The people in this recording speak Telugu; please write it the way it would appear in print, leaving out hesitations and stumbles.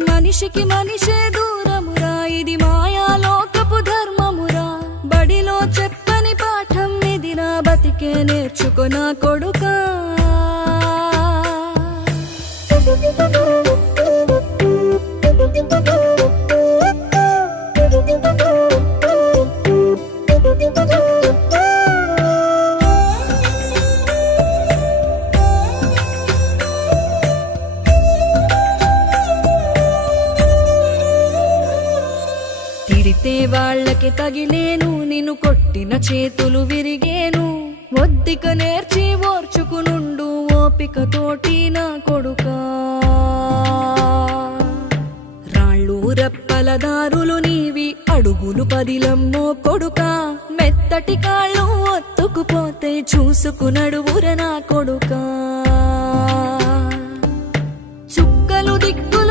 మనిషికి మనిషే దూరమురా, ఇది మాయాలోకపు ధర్మమురా. బడిలో చెప్పని పాఠం ఇది, నా బతికే నేర్చుకో నా కొడుకా. తిడితే వాళ్ళకి తగిలేను, నిన్ను కొట్టిన చేతులు విరిగేను. ఒద్దిక నేర్చి ఓర్చుకునుండు ఓపికతోటి నా కొడుకా. రాళ్ళు రెప్పల దారులు నీవి, అడుగులు పదిలమ్మో కొడుకా. మెత్తటి కాళ్ళు ఒత్తుకుపోతే చూసుకునడువుర నా కొడుకా. చుక్కలు దిక్కు